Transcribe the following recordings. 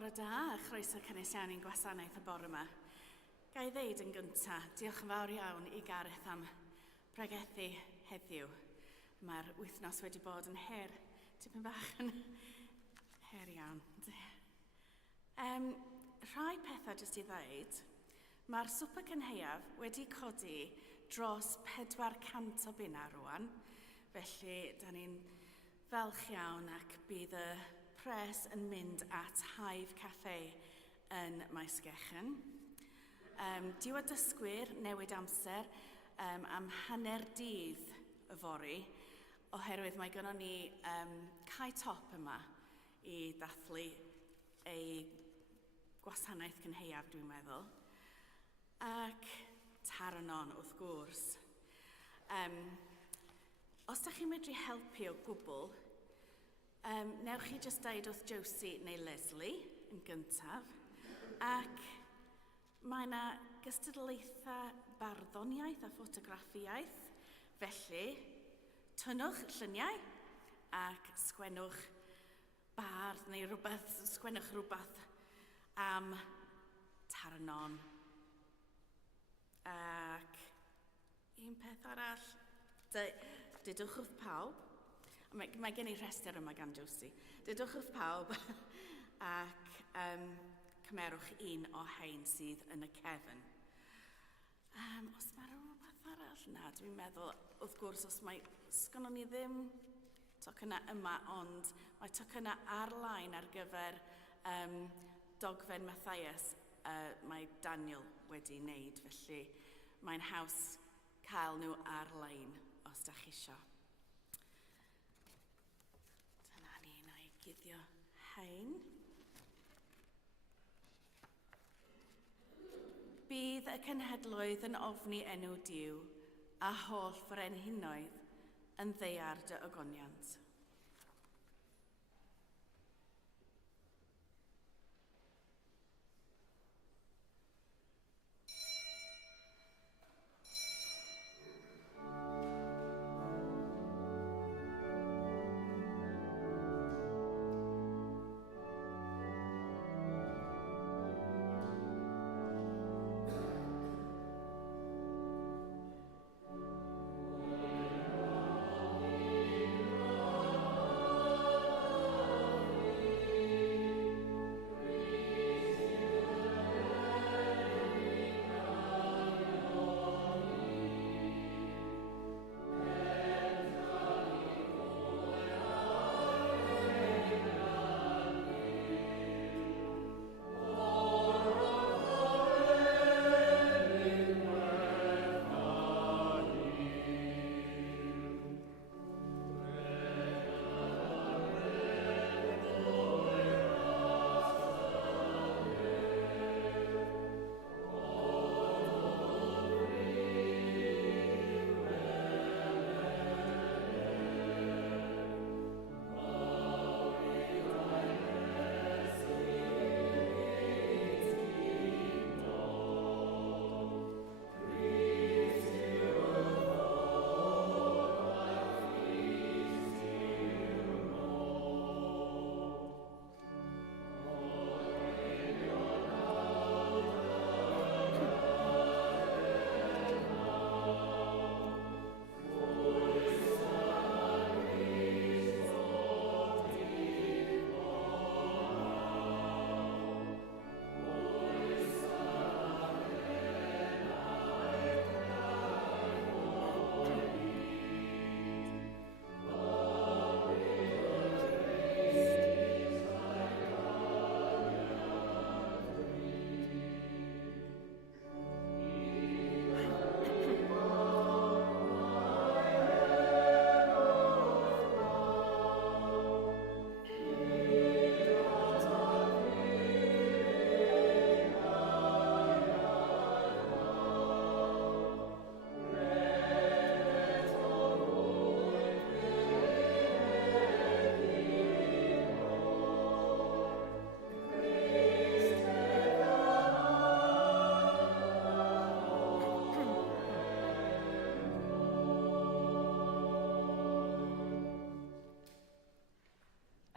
Bore da, a chroeso cynnes iawn i'n gwasanaeth y bore yma. Ga i ddeud yn gyntaf, diolch yn fawr iawn i Gareth am bregethu heddiw. Mae'r wythnos wedi bod yn her, tipyn bach yn her iawn. Rhai pethau jyst i ddeud, mae'r swper cynheuaf wedi codi dros 400 o bunna rwan, felly da ni'n falch iawn ac bydd y pres yn mynd at Haif Caffe yn Maes Gechen. Diwedd dysgwyr newid amser am hanner dydd y fori, oherwydd mae gynnon ni cae top yma i ddathlu ei gwasanaeth cynheuaf, dwi'n meddwl, ac taranon wrth gwrs. Os da chi'n medru helpu o gwbl, newch chi jyst deud wrth Josie neu Leslie yn gyntaf, ac mae yna gystadlaethau barddoniaeth a ffotograffiaeth, felly tynnwch lluniau ac sgwennwch bardd neu rhywbeth, sgwennwch rhywbeth am Taranon. Ac un peth arall, dydwch wrth pawb, mae gen i rhestr yma gan Josie, dydwch wrth pawb ac cymerwch un o hein sydd yn y cefn. Os mae rhywbeth arall na, dwi'n meddwl, wrth gwrs, os mae sgynnon ni ddim tocynnau yma, ond mae tocynnau ar-line ar gyfer dogfen Matthias mae Daniel wedi wneud, felly mae'n haws cael nhw ar-line os da chi isio. Dyna ni, na i guddio hein. Bydd y cenhedloedd yn ofni enw Duw a holl frenhinoedd yn ddeiar dy ogoniant.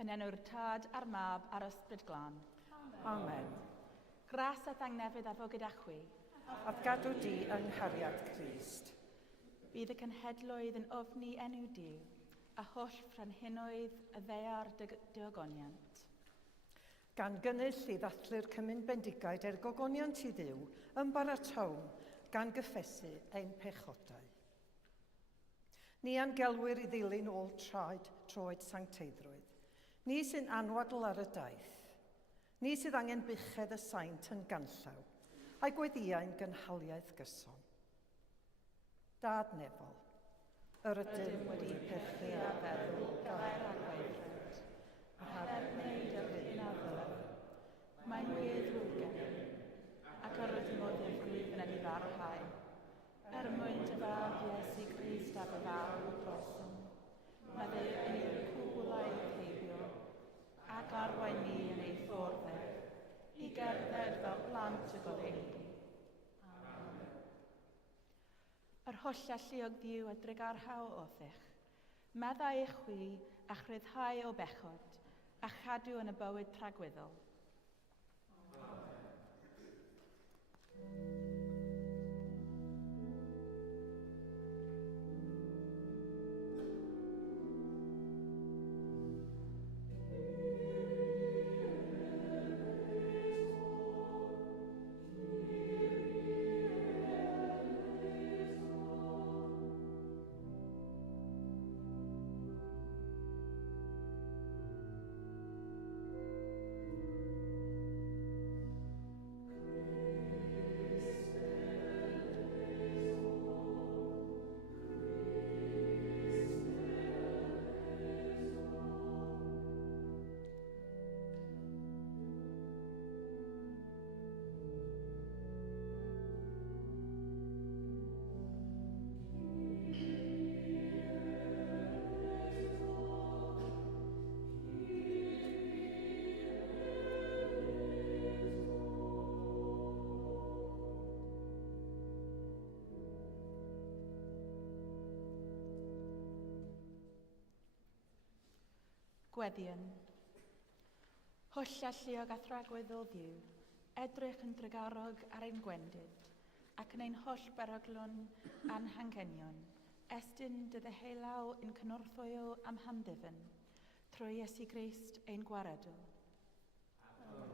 Yn enw'r Tad a'r Mab a'r Ysbryd Glân. Amen. Gras a ddangnefydd a fo gyda chwi. A gadw di yng nghariad Crist. Bydd y cenhedloedd yn ofni enw Duw, a holl ffranhinoedd y ddeiar dy ogoniant. Gan gynnyrch i ddathlu'r Cymun Bendigaid gogoniant i Dduw yn baratown gan gyffesu ein pechodau. Ni angelwyr i ddilyn ôl troed sancteiddrwydd. Ni sy'n anwadl ar y daith. Ni sydd angen buched y saint yn ganllaw, a'i gweddiau'n gynhaliaeth gyson. Dad nefol, yr ydym wedi perchu a feddwl gael agweddred, a heb wneud yr hyn a ddylem. Mae'n weddw gennym, ac yr ydym o ddifrif yn ei farhau, mwyn dy fab Iesu Grist a dy fawr o broswm, mae dde yn ei cwblau heibio, ac arwain ni yn ei fforddau, i gerdded fel plant y goleuni. Amen. Yr holl alluog Dduw a drygarhaw othych, meddai eich chwi a chryddhau o bechod, a chadw yn y bywyd tragweddol. Gweddion. Holl alluog a thragweddol Dduw, edrych yn drygarog ar ein gwendid, ac yn ein holl beryglon a'n hanghenion, estyn dy ddehelaw yn cynorthwyol am handifyn, trwy Iesu Grist ein gwaredw. Amen.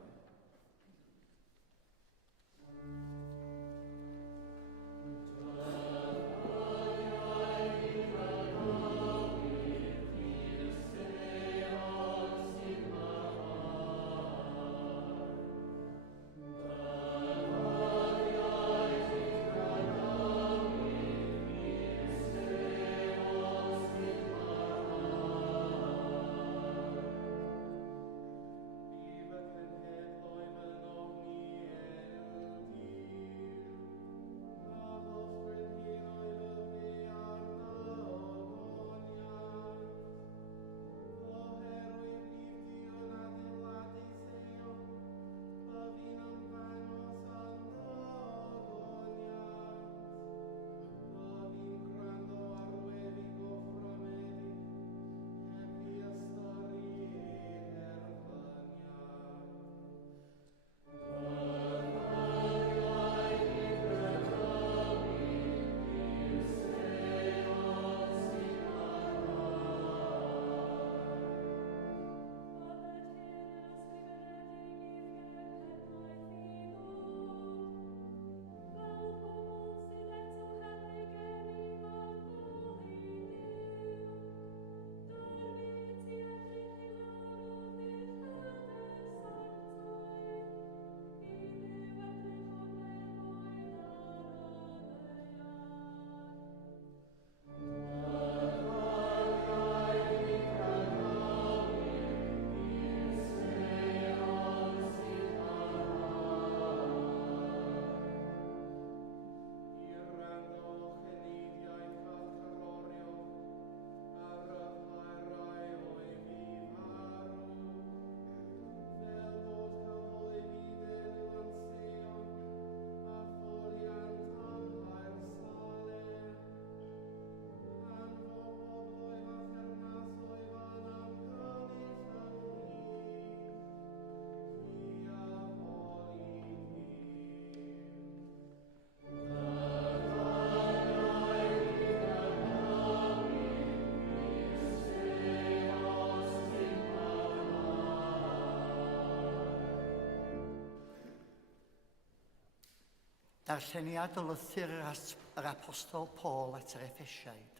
Darlleniad o lythyr yr apostol Paul at yr Effesiaid.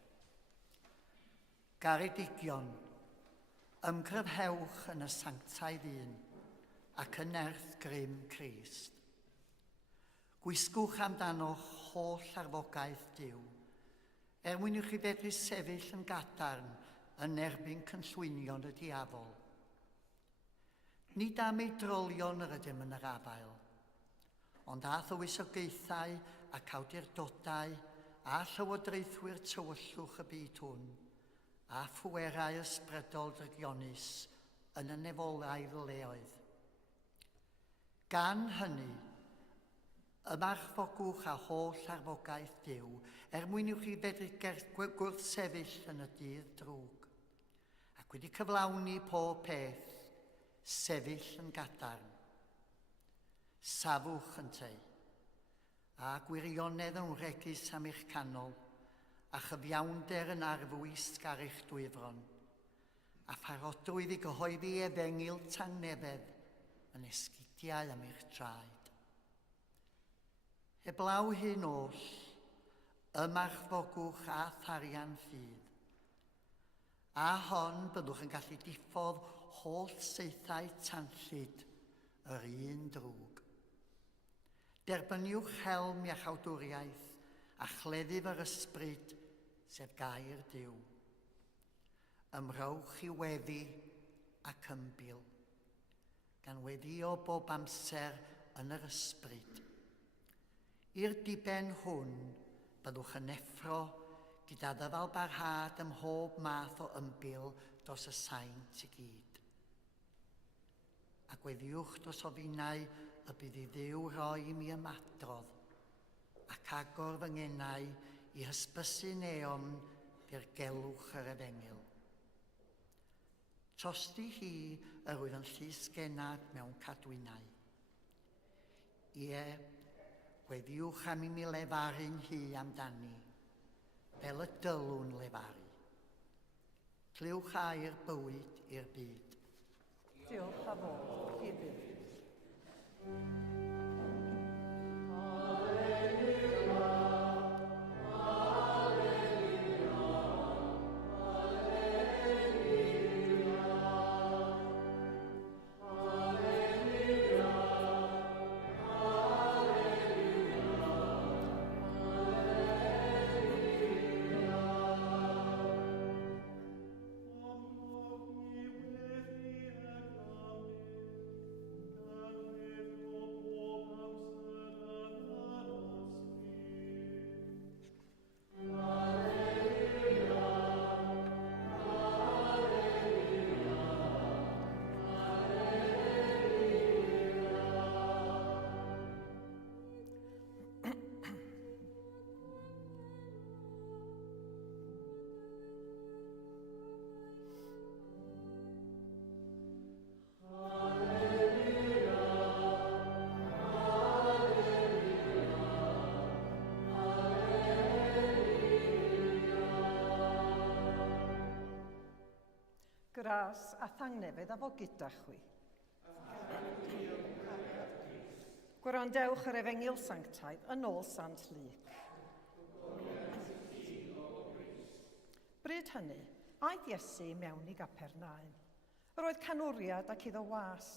Garedigion, ymgryfhewch yn y sanctaidd un ac yn nerth grym Crist. Gwisgwch amdano'ch holl arfogaeth Duw, mwyn i chi fedru sefyll yn gadarn yn erbyn cynllwynion y diafol. Nid am ei drolion yr ydym yn yr afael, ond a thywysogaethau ac awdurdodau a llywodraethwyr tywyllwch y byd hwn, a phwerau ysbrydol drygionus yn y nefolaidd leoedd. Gan hynny, ymarchfogwch a holl arfogaeth Duw mwyn i chi fedru gwrthsefyll yn y dydd drwg, ac wedi cyflawni pob peth, sefyll yn gadarn. Safwch yn tei, a gwirionedd yn wregus am eich canol, a chyfiawnder yn arfwisg ar eich dwyfron, a pharodrwydd i gyhoeddi efengil tangnefedd yn esgidiau am eich traed. Heblaw hyn oll, ymarchfogwch a tharian ffydd. A hon byddwch yn gallu diffodd holl seithau tanllyd yr un drwg. Derbyniwch helm i'ch awdwriaeth a chleddyf yr ysbryd sef gair Duw. Ymrowch i weddi ac ymbil, gan weddio bob amser yn yr ysbryd. I'r diben hwn byddwch yn effro gyda ddyfal barhad ym mhob math o ymbil dros y saint i gyd. Ac weddiwch dros ofinnau y bydd i Dduw roi i mi ymadrodd, ac agor fy ngenau i hysbysu neon dirgelwch yr efengil. Tosti hi yr oedd yn llys genad mewn cadwynau. Ie, gweddiwch am i mi lefaru'n hi amdani, fel y dylwn lefaru. Clywch air bywyd i'r byd. Diolch a fod i byd. Gras a thangnefedd a fo gyda chwi. Gwrandewch yr efengil sanctaidd yn ôl Sant Luc. Bryd hynny, aeth Iesu mewn i Gapernaum. Yr oedd canwriad ac iddo was,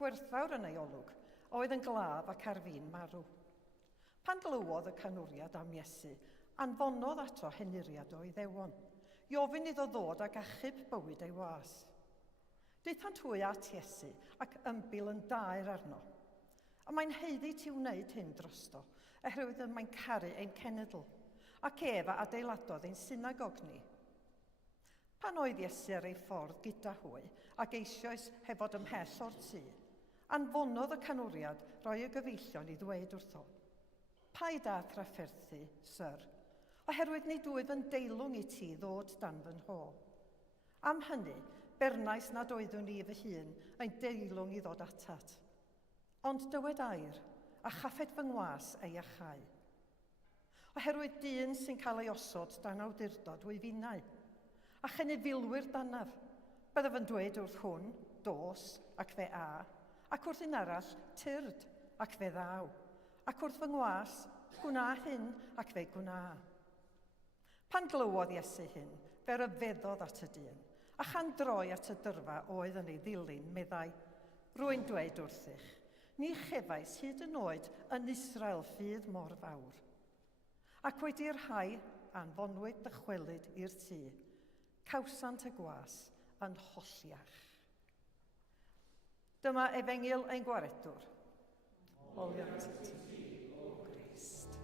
gwerthfawr yn ei olwg, oedd yn glaf ac ar fin marw. Pan glywodd y canwriad am Iesu, anfonodd ato henuriad o Iddewon. I ofyn iddo ddod ag achub bywyd ei was. Daethant hwy at Iesu ac ymbil yn daer arno. A mae'n heiddi ti wneud hyn drosto, oherwydd mae'n caru ein cenedl, ac ef a adeiladodd ein synagog ni. Pan oedd Iesu ar ei ffordd gyda hwy, ac eisoes hefod ymhell o'r tŷ, anfonodd y canwriad roi y gyfeillion i ddweud wrtho. Paid â thrafferthu, syr, oherwydd nid oedd yn deilwng i ti ddod dan fy nho. Am hynny, bernais nad oeddwn i fy hun ein deilwng i ddod atat. Ond dywed air, a chaffed fy ngwas ei achau. Oherwydd dyn sy'n cael ei osod dan awdurdod o'i finnau. A chynefilwyr danaf, byddaf yn dweud wrth hwn, dos, ac fe a, ac wrth un arall, tyrd, ac fe ddaw, ac wrth fy ngwas, gwna hyn ac fe gwna. Pan glywodd Iesu hyn, fe ryfeddodd at y dyn, a chan droi at y dyrfa oedd yn ei ddilyn, meddai, rwy'n dweud wrthych, ni chefais hyd yn oed yn Israel ffydd mor fawr. Ac wedi'r rhai anfonwyd dychwelyd i'r tŷ, cawsant y gwas yn holliach. Dyma efengyl ein gwaredwr. Olion ti, o Grist.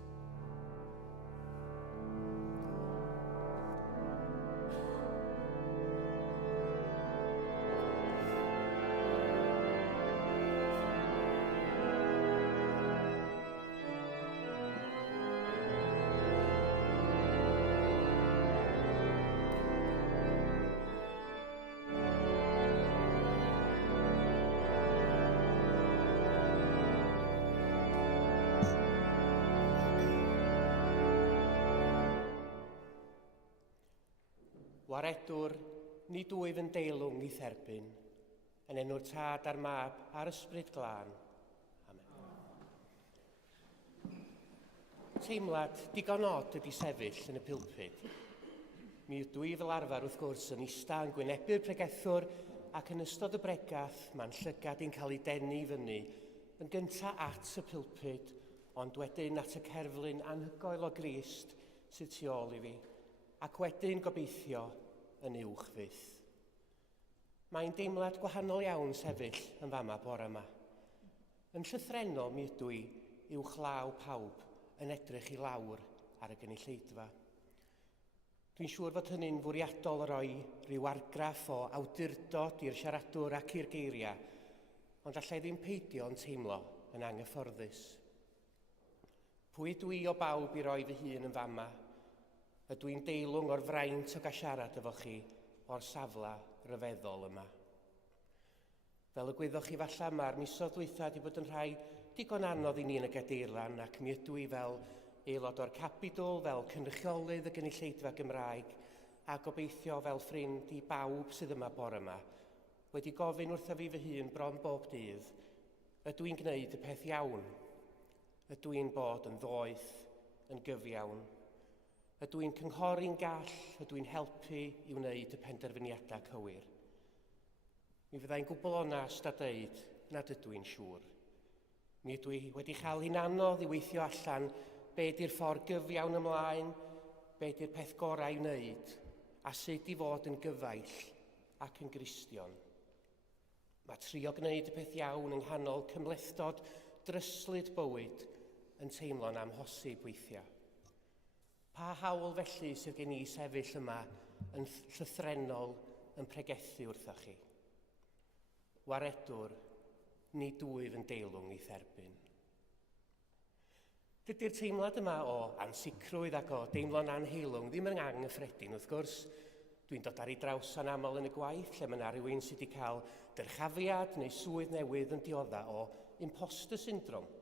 Waredwr, nid wyf yn deilwng i therbyn, yn enw'r Tad a'r Mab a'r Ysbryd Glân. Amen. Teimlad digon od ydi sefyll yn y pulpud. Mi ydw i fel arfer wrth gwrs yn ista yn gwynebu'r pregethwr ac yn ystod y bregath mae'n llygad i'n cael ei denu i fyny yn gyntaf at y pulpud ond wedyn at y cerflun anhygoel o Grist sydd tu ôl i fi ac wedyn gobeithio yn uwch fydd. Mae'n deimlad gwahanol iawn sefyll yn fama bore yma. Yn llythrenol mi ydw i uwch law pawb yn edrych i lawr ar y gynulleidfa. Dwi'n siŵr fod hynny'n fwriadol o roi rhyw argraff o awdurdod i'r siaradwr ac i'r geiriau, ond allai ddim peidio yn teimlo yn anghyfforddus. Pwy ydw i o bawb i roi fy hun yn fama? Ydw i'n deilwng o'r fraint o gael siarad efo chi o'r safle ryfeddol yma. Fel y gwyddoch chi falle mae'r misoedd dwytha wedi bod yn rhai digon anodd i ni yn y Gadeirlan ac mi ydw i fel aelod o'r Capitol, fel cynrychiolydd y gynulleidfa Gymraeg a gobeithio fel ffrind i bawb sydd yma bore yma wedi gofyn wrtho fi fy hun bron bob dydd, ydw i'n gwneud y peth iawn? Ydw i'n bod yn ddoeth, yn gyfiawn? Ydw i'n cynghori'n gall, ydw i'n helpu i wneud y penderfyniadau cywir. Mi fyddai'n gwbl onast a dweud nad ydw i'n siŵr. Mi ydw i wedi cael hi'n anodd i weithio allan be di'r ffordd gyfiawn ymlaen, be di'r peth gorau i wneud, a sut i fod yn gyfaill ac yn Gristion. Mae trio gwneud y peth iawn yng nghanol cymlethdod dryslyd bywyd yn teimlo'n amhosib weithiau. Pa hawl felly sydd gen i sefyll yma yn llythrenol yn pregethu wrthoch chi? Waredwr, nid wyf yn deilwng i therbyn. Dydy'r teimlad yma o ansicrwydd ac o deimlo'n anheilwng ddim yn anghyffredin wrth gwrs. Dwi'n dod ar ei draws anaml yn y gwaith lle mae yna rhywun sydd wedi cael dyrchafiad neu swydd newydd yn diodda o imposter syndrome.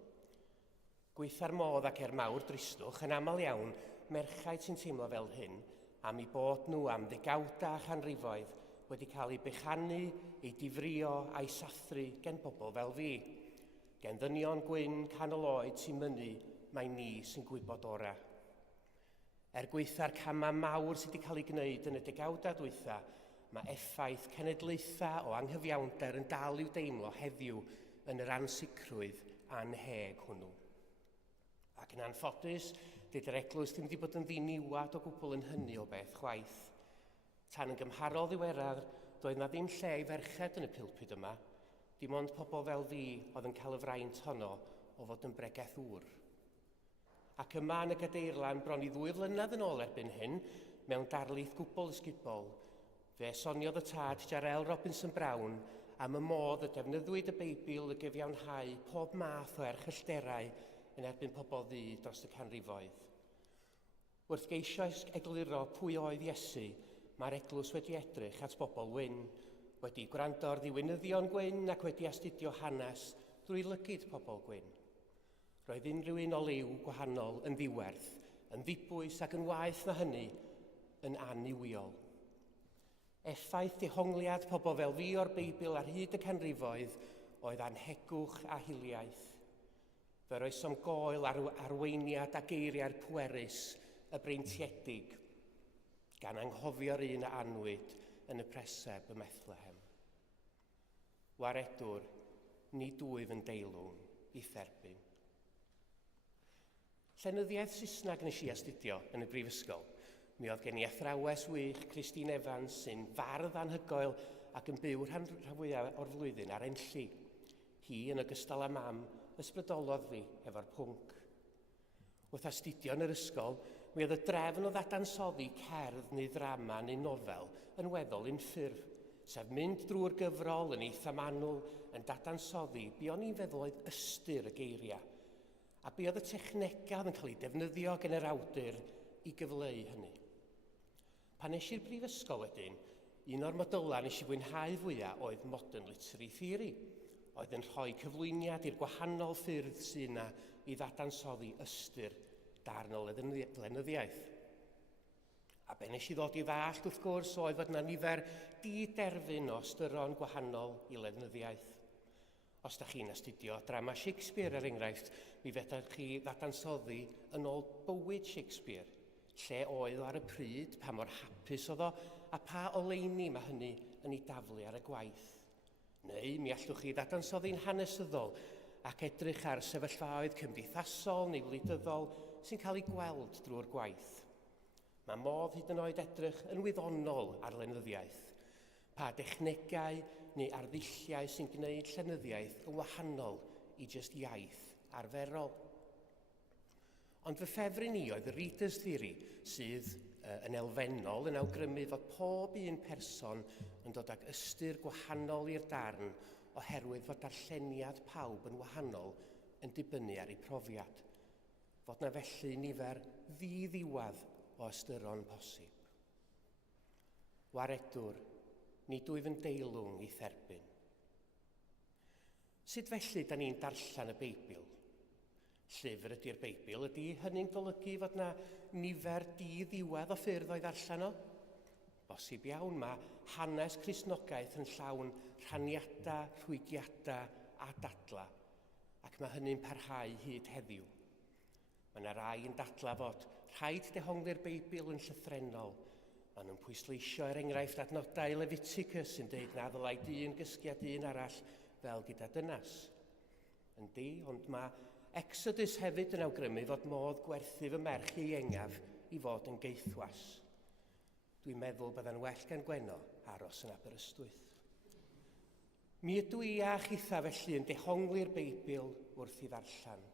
Gweithio'r modd ac mawr dristwch yn aml iawn merchaid sy'n teimlo fel hyn am eu bod nhw am ddegawdau a chanrifoedd wedi cael eu bechanu, eu difrio a'i sathru gen bobl fel fi. Gen ddynion gwyn canol oed sy'n mynnu mae ni sy'n gwybod ora. Gweithio'r camau mawr sydd wedi cael ei gwneud yn y degawdau dwytha, mae effaith cenedlaetha o anghyfiawnder yn dal i'w deimlo heddiw yn yr ansicrwydd anheg hwnnw. Ac yn anffodus, dydy'r eglwys ddim wedi bod yn ddiniwad o gwbl yn hynny o beth chwaith. Tan yn gymharol ddiweddar, doedd na ddim lle i ferched yn y pulpud yma, dim ond pobl fel fi oedd yn cael y fraint honno o fod yn bregeth ŵr. Ac yma yn y Gadeirlan bron i 2 flynedd yn ôl erbyn hyn, mewn darlith gwbl ysgubol, fe esoniodd y tad Jarel Robinson Brown am y modd y defnyddiwyd y Beibl y gyfiawnhau pob math o erchyllderau yn erbyn pobl ddu dros y canrifoedd. Wrth geisio egluro pwy oedd Iesu, mae'r eglwys wedi edrych at bobl wyn, wedi gwrando ar ddiwinyddion gwyn ac wedi astudio hanes drwy lygyd pobl gwyn. Roedd unrhyw un o liw gwahanol yn ddiwerth, yn ddibwys ac yn waeth na hynny, yn aniwiol. Effaith dehongliad pobl fel fi o'r Beibl ar hyd y canrifoedd oedd anhegwch a hiliaeth. Fe oes am goel arweiniad a geiriau'r pwerus y breintiedig, gan anghofio'r un a anwyd yn y preseb y Methlehem. Waredwr, ni dwyf yn deilwng i therbyn. Llenyddiaeth Saesneg nes i astudio yn y brifysgol. Mi oedd gen i athrawes wych Christine Evans sy'n fardd anhygoel ac yn byw rhan fwyaf o'r flwyddyn ar Enlli. Hi, yn ogystal â mam, ysbrydolodd fi efo'r pwnc. Wrth astudio yn yr ysgol, mi oedd y drefn o ddadansoddi cerdd neu ddrama neu nofel yn weddol unffurf, sef mynd drwy'r gyfrol yn eitha manwl yn dadansoddi be o'n i'n feddwl oedd ystyr y geiriau, a be oedd y technegau yn cael ei defnyddio gan yr awdur i gyfleu hynny. Pan nes i'r brifysgol wedyn, un o'r modylau nes i fwynhau fwyaf oedd Modern Literary Theory, oedd yn rhoi cyflwyniad i'r gwahanol ffyrdd sy'n yna i ddadansoddi ystyr darn o lenyddiaeth. A be nes i ddod i ddallt wrth gwrs oedd fod yna nifer di-derfyn o ystyron gwahanol i lenyddiaeth. Os da chi'n astudio drama Shakespeare er enghraifft, mi fedrwch chi ddadansoddi yn ôl bywyd Shakespeare, lle oedd ar y pryd, pa mor hapus oedd o, a pa oleuni mae hynny yn ei daflu ar y gwaith. Neu mi allwch chi ddadansoddi'n hanesyddol ac edrych ar sefyllfaoedd cymdeithasol neu wleidyddol sy'n cael ei gweld drwy'r gwaith. Mae modd hyd yn oed edrych yn wyddonol ar lenyddiaeth, pa dechnegau neu arddulliau sy'n gwneud llenyddiaeth yn wahanol i jyst iaith arferol. Ond fy ffefryn ni oedd y Reader's Theory sydd yn elfennol yn awgrymu fod pob un person yn dod ag ystyr gwahanol i'r darn oherwydd fod darlleniad pawb yn wahanol yn dibynnu ar ei profiad. Fod na felly nifer ddi-ddiwadd o ystyron posib. Waredwr, ni dwyf yn deilwng i therbyn. Sut felly da ni'n darllen y Beibl? Llyfr ydy'r Beibl, ydy hynny'n golygu fod na nifer di-ddiwedd o ffyrdd o'i ddarllen o? Bosib iawn, mae hanes Cristnogaeth yn llawn rhaniadau, rhwygiadau a dadla, ac mae hynny'n parhau hyd heddiw. Mae yna rai yn dadla fod rhaid dehongli'r Beibl yn llythrenol. Maen nhw'n pwysleisio er enghraifft adnodau Leviticus sy'n deud na ddylai dyn gysgu â dyn arall fel gyda dynas. Yndi, ond mae Exodus hefyd yn awgrymu fod modd gwerthu fy merch ei engaf i fod yn geithwas. Dwi'n meddwl bydda'n well gan Gweno aros yn Aberystwyth. Mi ydw i a chitha felly yn dehongli'r Beibl wrth i ddarllen.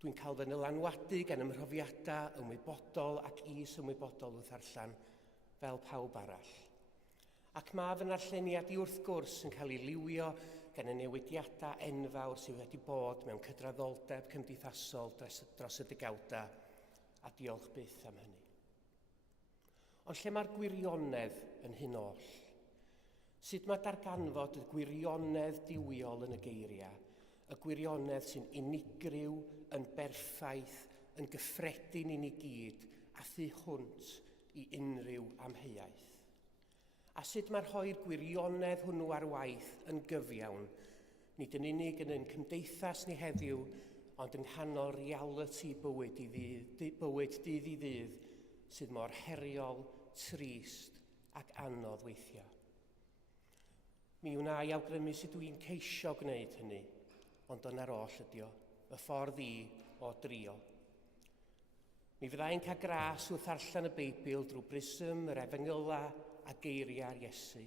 Dwi'n cael fy nylanwadu gan ymhrofiadau ymwybodol ac is-ymwybodol wrth ddarllen fel pawb arall. Ac mae fy narlleniad i wrth gwrs yn cael ei liwio gan y newidiadau enfawr sydd wedi bod mewn cydraddoldeb cymdeithasol dros y degawdau, a diolch byth am hynny. Ond lle mae'r gwirionedd yn hyn oll? Sut mae darganfod y gwirionedd diwiol yn y geiriau, y gwirionedd sy'n unigryw, yn berffaith, yn gyffredin i ni gyd, a thu hwnt i unrhyw amheuaeth? A sut mae'r rhoi'r gwirionedd hwnnw ar waith yn gyfiawn, nid yn unig yn ein cymdeithas ni heddiw, ond yng nghanol reality bywyd dydd i ddydd sydd mor heriol, trist ac anodd weithiau. Mi wna i awgrymu sut dwi'n ceisio gwneud hynny, ond dyna'r oll ydi o, y ffordd i o drio. Mi fyddai'n cael gras wrth ddarllen y Beibl drwy brism yr Efengyla a geiriau'r Iesu.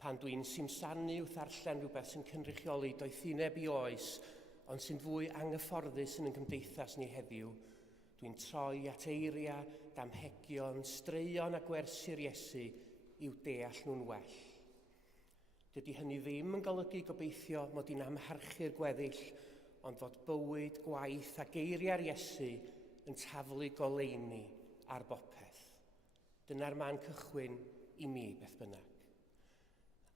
Pan dwi'n simsanu wrth ddarllen rhywbeth sy'n cynrychioli doethineb i oes, ond sy'n fwy anghyfforddus yn y gymdeithas ni heddiw, dwi'n troi at eiriau, damhegion, straeon a gwersi'r Iesu i'w deall nhw'n well. Dydy hynny ddim yn golygu gobeithio mod i'n amharchu'r gweddill, ond fod bywyd, gwaith a geiriau'r Iesu yn taflu goleuni ar bopeth. Dyna'r man cychwyn i mi beth bynnag.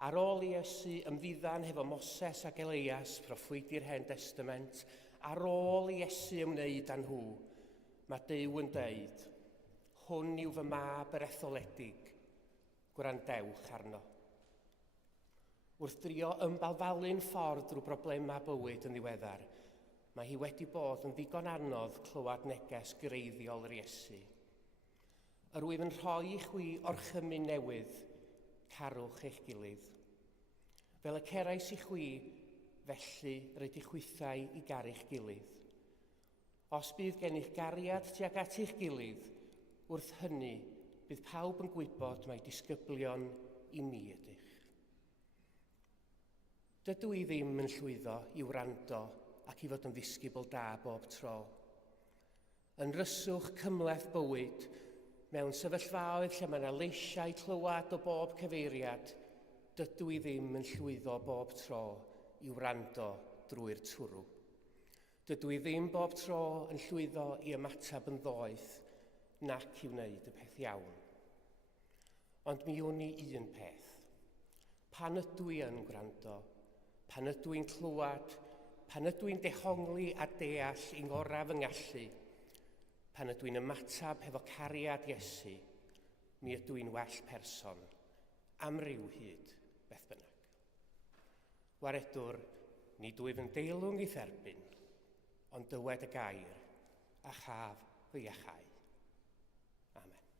Ar ôl Iesu ymddiddan hefo Moses ac Elias, proffwydi'r Hen Testament, ar ôl Iesu ymwneud â nhw, mae Duw yn deud, hwn yw fy mab yr etholedig, gwrandewch arno. Wrth drio ymbalfalu'n ffordd drwy broblemau bywyd yn ddiweddar, mae hi wedi bod yn ddigon anodd clywed neges greiddiol yr Iesu. Yr wyf yn rhoi i chwi orchymyn newydd, carwch eich gilydd. Fel y cerais i chwi, felly rydych chwythau i garu'ch gilydd. Os bydd gennych gariad tuag at eich gilydd, wrth hynny bydd pawb yn gwybod mai disgyblion i mi ydych. Dydw i ddim yn llwyddo i wrando ac i fod yn ddisgybl da bob tro. Yn ryswch cymleth bywyd, mewn sefyllfaoedd lle mae yna leisiau clywed o bob cyfeiriad, dydw i ddim yn llwyddo bob tro i wrando drwy'r twrw. Dydw i ddim bob tro yn llwyddo i ymatab yn ddoeth nac i wneud y peth iawn. Ond mi wn i un peth. Pan ydw i yn gwrando, pan ydw i'n clywed, pan ydw i'n dehongli a deall i ngoraf yng ngallu, pan ydw i'n ymatab hefo cariad Iesu, mi ydw i'n well person, am ryw hyd beth bynnag. Waredwr, nid wyf yn deilwng i dderbyn, ond dywed y gair, a chaf fy iachau. Amen.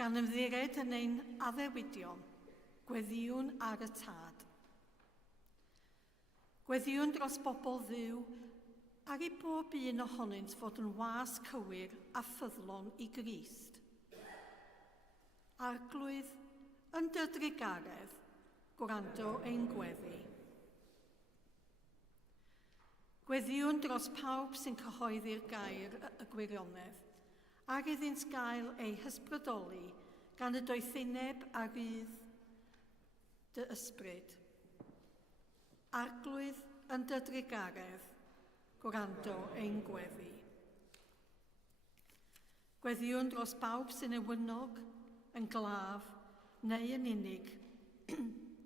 Gan ymddiried yn ein addewidion, gweddiwn ar y tad. Gweddiwn dros bobl dduw ac i bob un ohonynt fod yn was cywir a ffyddlon i Grist. Arglwydd yn dy drigaredd, gwrando ein gweddi. Gweddiwn dros pawb sy'n cyhoeddi'r gair y gwirionedd, ac iddynt gael ei hysbrydoli gan y doethineb a rydd dy ysbryd. Arglwydd yn dy drigaredd, gwrando ein gweddi. Gweddiwn dros bawb sy'n ewynog, yn glaf neu yn unig,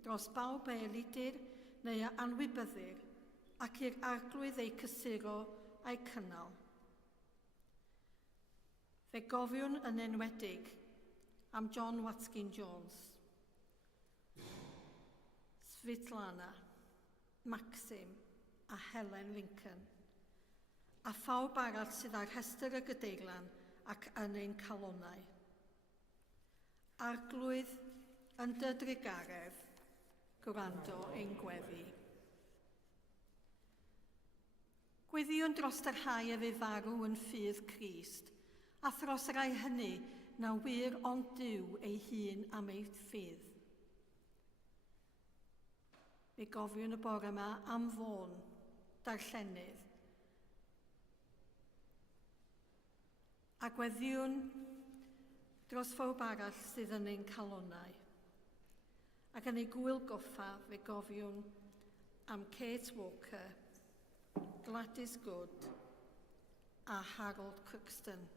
dros bawb ei elidir neu anwybyddir, ac i'r arglwydd ei cysuro a'i cynnal. Fe gofiwn yn enwedig am John Watkin Jones, Svitlana, Maxim a Helen Lincoln, a phawb arall sydd ar rhestr y Gadeirlan ac yn ein calonnau. Arglwydd yn dy drigaredd, gwrando ein gweddi. Gweddiwn dros yr rhai a fe farw yn ffydd Crist, a thros y rai hynny na wir ond Duw ei hun am ei ffydd. Fe gofiwn y bore yma am fôn, darllenydd, a gweddiwn dros phawb arall sydd yn ein calonnau. Ac yn ei gwyl goffa fe gofiwn am Kate Walker, Gladys Good a Harold Crookston.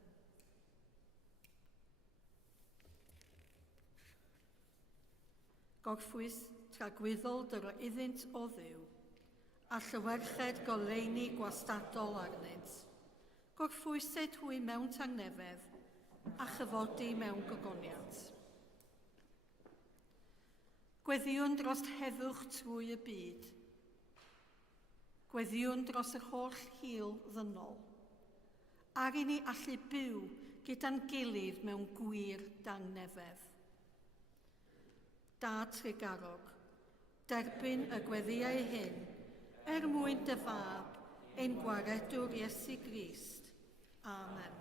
Gorffwys tragwyddol dyro iddynt o ddiw, a llywerched goleini gwastadol arnynt. Gorffwysed hwy mewn tangnefedd, a chyfodi mewn gogoniant. Gweddiwn dros heddwch trwy y byd. Gweddiwn dros yr holl hil ddynol. Ar i ni allu byw gyda'n gilydd mewn gwir dangnefedd. Dad Tregarog, Derbyn y gweddiau hyn mwyn dy fab, ein gwaredwr Iesu Grist. Amen.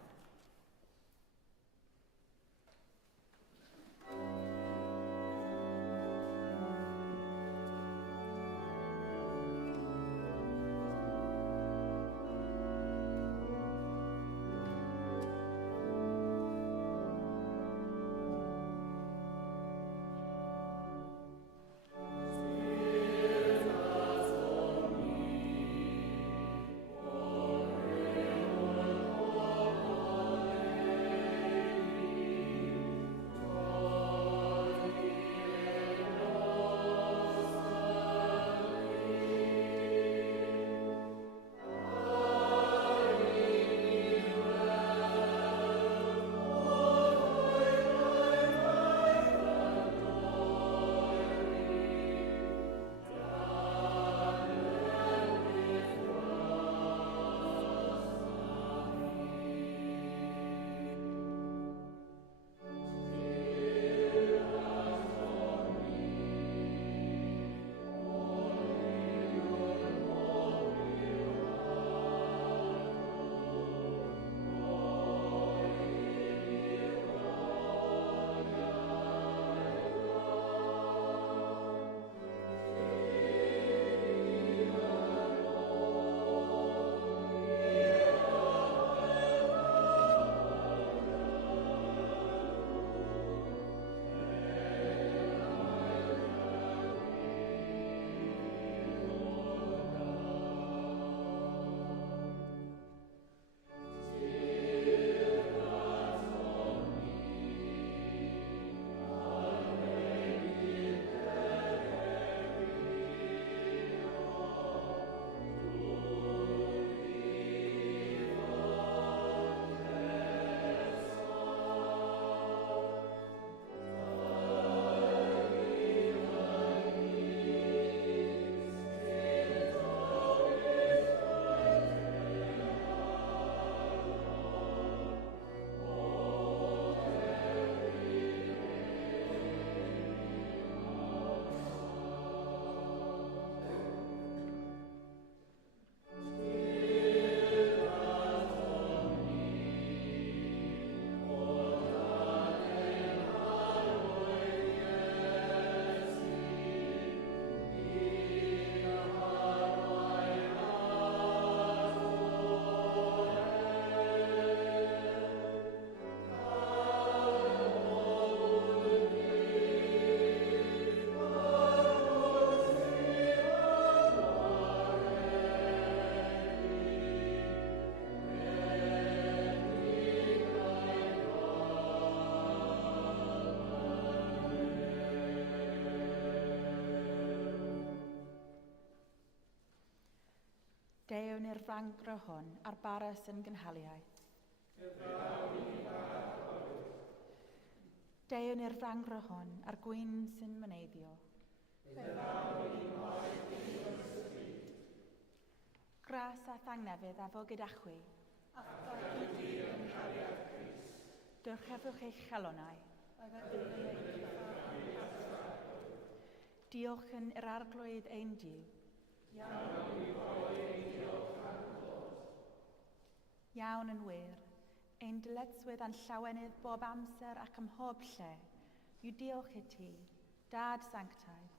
Dewn i'r frangro hon a'r baras yn gynhaliaeth. Dewn i'r frangro hon a'r gwyn sy'n myneiddio. Gras a thangnefydd a fo gydachwy. Dyrchafwch eich chalonau. Diolch yn yr arglwydd ein Duw. Iawn yn wir, ein dyletswydd a'n llawenydd bob amser ac ym mhob lle, yw diolch i ti, Dad Sanctaidd,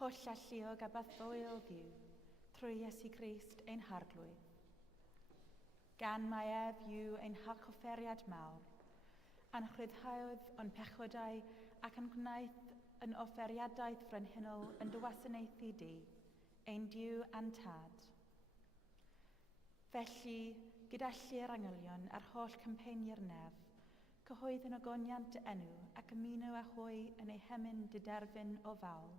holl alluog a bathfoel ddiw, trwy Iesu Grist ein harglwydd. Gan mae ef yw ein harchofferiad mawr, a'n chryddhawdd o'n pechodau ac yn gwnaeth yn offeriadaeth frenhinol yn dy wasanaethu di, ein Duw a'n Tad. Felly, gyda llu'r angylion a'r holl campeinir nef, cyhoeddyn ogoniant dy enw ac ymuno â hwy yn ei hemyn dy derfyn o fawl.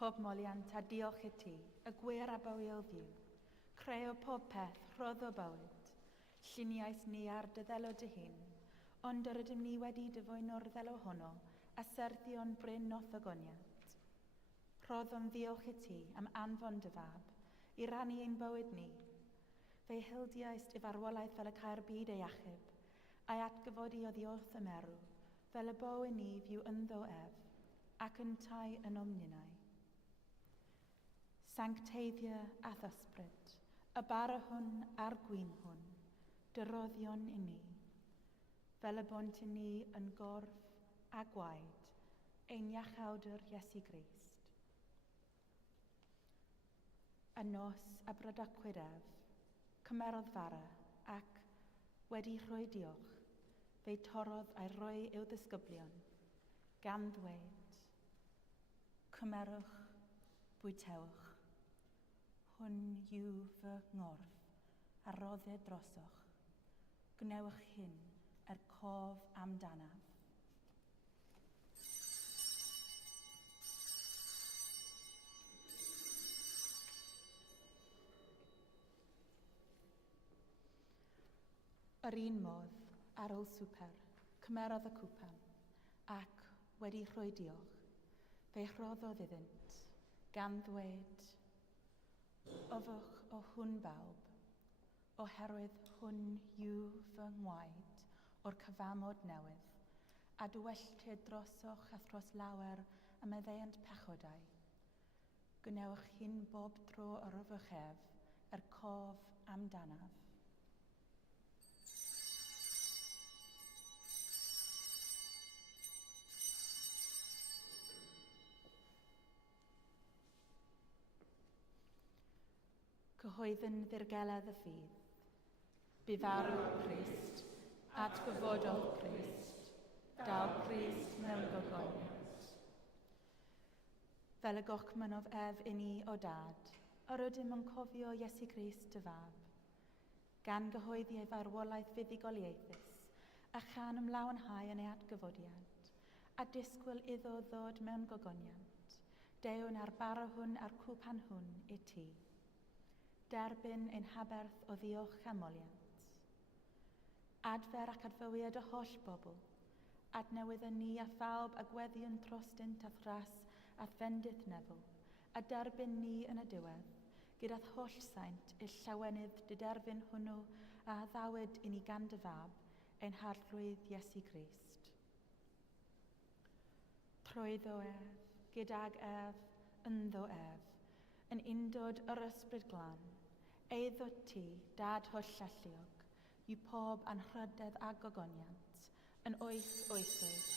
Pob moliant a diolch i ti, y gwir a bywyd ddiw. Creu o pob peth, rhodd o bywyd. Lluniais ni ar dy ddelo dy hun, ond yr ydym ni wedi dyfwy'n o'r ddelo honno, a serddion bryn o ddogoniant. Rhodd o'n ddiolch i ti am anfon dy fab, i rannu ein bywyd ni. Fe hildiaist i farwolaeth fel y cael byd ei achub, a'i atgyfodi o ddiwrth y merw, fel y bow yn ni fyw ynddo ef, ac yn tai yn omninau. Sancteiddio a thysbryd, y bara hwn a'r gwyn hwn, dyroddion i ni, fel y bont i ni yn gorff a gwaed, ein iachawdr Iesu Grist. Y nos a brydacwyd ef, cymerodd fara ac, wedi rhoi diolch, fe torodd a'i roi i'w ddisgyblion, gan ddweud, cymerwch, bwytewch, hwn yw fy ngorff, a rodded drosoch, gwnewch hyn cof amdanaf. Yr un modd, ar ôl swper, cymerodd y cwpan, ac, wedi rhoi diolch, fe rhoddodd iddynt, gan ddweud, ofwch o hwn bawb, oherwydd hwn yw fy ngwaed o'r cyfamod newydd, a dywelltid drosoch a thros lawer y meddeiant pechodau. Gwnewch hyn bob tro ar ofych ef, cof amdanaf. Cyhoedden ddirgeledd y ffydd. Bu farw Crist, atgyfododd Crist, dal Crist mewn gogoniant. Fel y gochmynodd ef i ni o dad, yr ydym yn cofio Iesu Grist dy fab, gan gyhoeddi ei farwolaeth fuddugoliaethus, a chan ymlawnhau yn ei atgyfodiad, a disgwyl iddo ddod mewn gogoniant, dewn ar bara hwn a'r cwpan hwn i ti. Derbyn ein haberth o ddiolch amoliant. Adfer ac adfywiad y holl bobl, adnewydden ni a phawb a gweddion trostynt a thras a ddendith nefel, a derbyn ni yn y diwedd, gyda'r holl saint ill llawenydd diderfyn hwnnw a addawyd i ni gan dy fab, ein harllwydd Iesu Grist. Trwyddo ef, gydag ef, ynddo ef, yn undod yr ysbryd glân, eiddo ti, dad holl alluog, yw pob anrhydedd a gogoniant, yn oes oesoedd.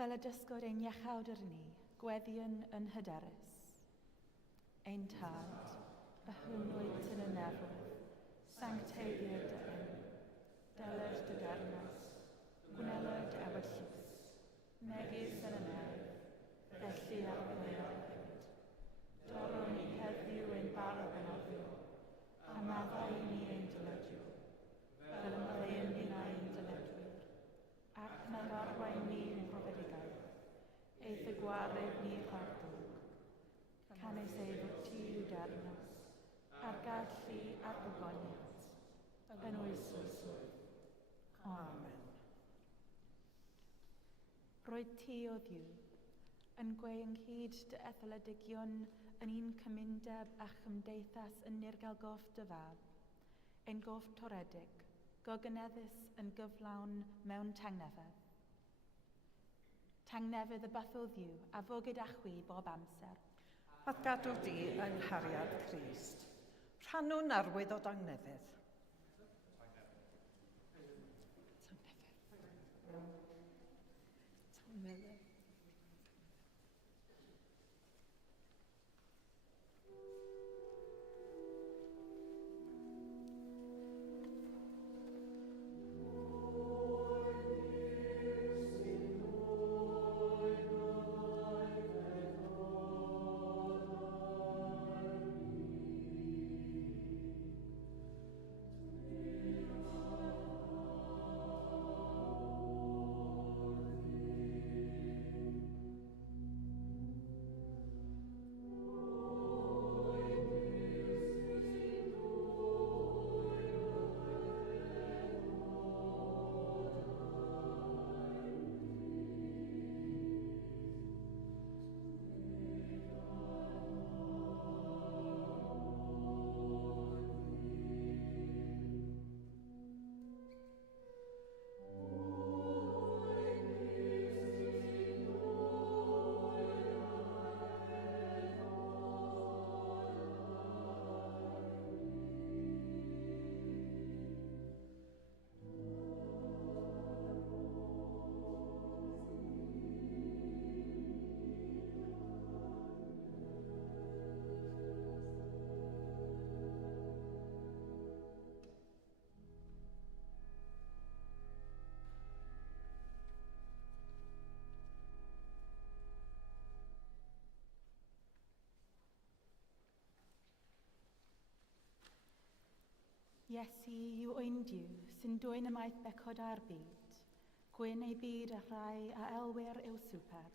Fel y dysgod ein iachawdr ni, gweddion yn hyderus. Ein tad, y hwnnwyd yn y nefwydd, sancteiddio dy enw, deled dy dernas, gwneled ewyllus, megis yn y nef, felly ar y ddweud. Doron ni heddiw ein barod yn ofio, a maddau ni ein dylediw, fel y meddyn ni na ein dyledwyr, ac na farwain ni yn profedigaeth, eith y gwared ni rhagdwg, canes ei fod ti yw dernas, a'r gallu a'r gogoniant, yn oesos. Amen. Roedd ti o ddiw, yn gweu ynghyd dy etholedigion yn un cymundeb a chymdeithas yn nirgael goff dy fab, ein goff toredig, gogyneddus yn gyflawn mewn tangnefedd. Tangnefydd y bathol ddiw, a fo gyda chwi bob amser. A gadw di yng nghariad Crist. Rhannwn arwydd o dangnefydd. Iesu yw oendiw sy'n dwyn ymaith becod ar byd. Gwyn ei byd a rhai a elwyr yw swper.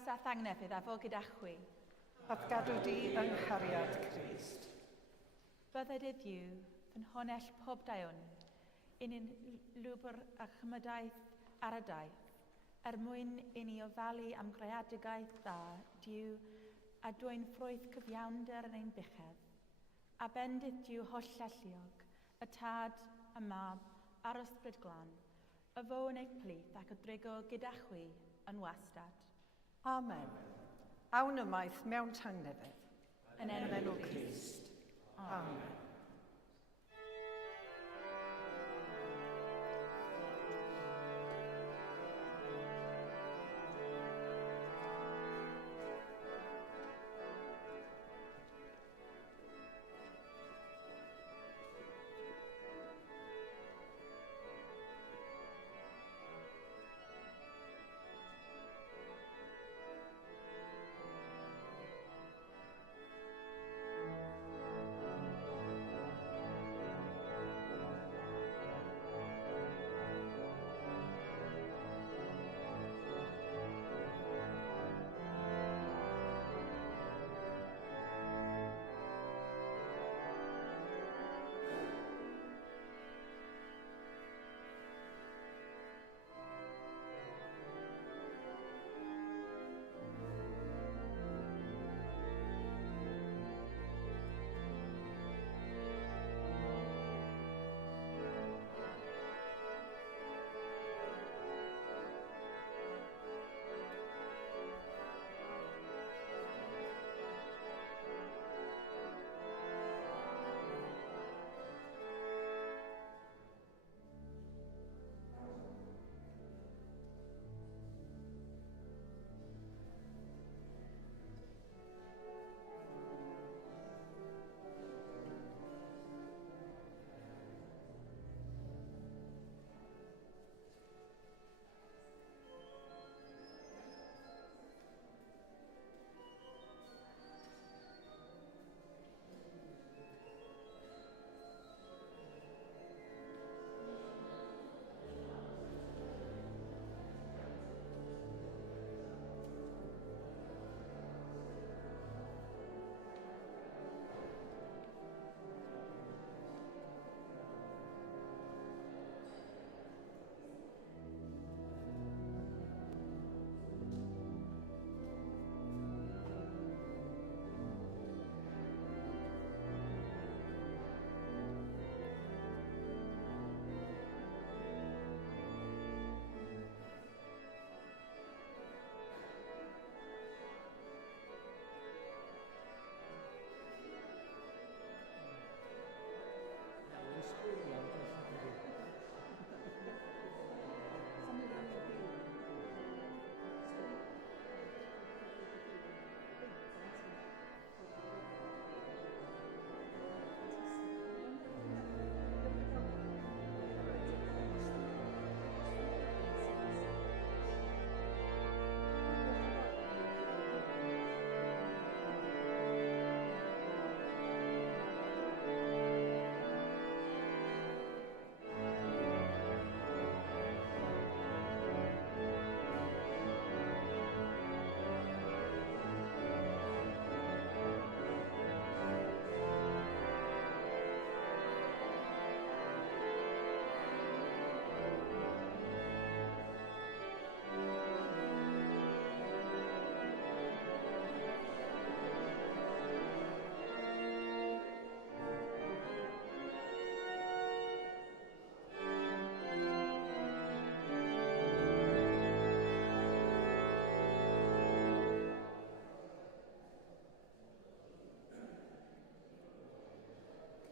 gwasath angnefydd a fo gyda chwi. At gadw di yng nghariad Crist. Bydded iddiw yn honell pob daion, un lwbr a chymydaeth ar y daith, mwyn i ni ofalu am greadigaeth dda, diw a dwy'n ffrwyth cyfiawnder yn ein bychedd, a bendith diw holl alluog, y tad, y mab, a'r ysbryd glan, y fo yn eich plith ac y drigo gyda chwi yn wastad. Amen. Awn ymaith mewn tangnefedd. Yn enw Crist. Amen.